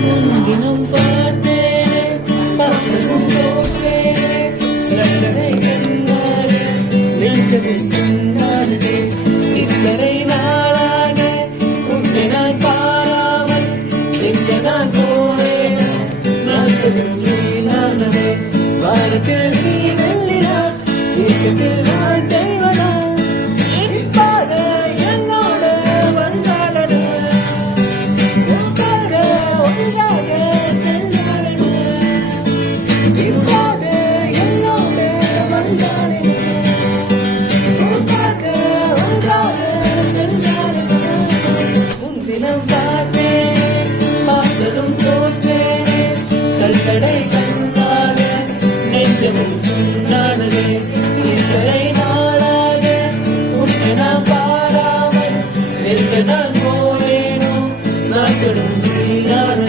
தினம் பார்த்தேன் பார்த்ததும் போட்டேன் சிலரை கண்ணாக நெஞ்சது சொன்னானதே இத்தனை நாளாக உன்னை நான் பாராமல் எங்க நான் போவேன் நாட்களும் வீணானதே வாரத்தில் நீ வெள்ளினா ஏக்கத்தில் நான் தெய்வனா இப்பாத என்னோட வந்தாளனே உன்பாக ஒன்றாக சென்றாளனே இப்பாத என்னோட வந்தாளனே உன்பாக ஒன்றாக சென்றாளனே முன்தினம் பார்த்தேன் பார்த்ததும் தோற்றேன் கல்தடை கண்ணாக நெஞ்சமும் சொன்னானதே இத்தனை நாளாக உன்னை நான் பாராமல் எங்க நான் போவேனோ நாட்களும் வீணானதே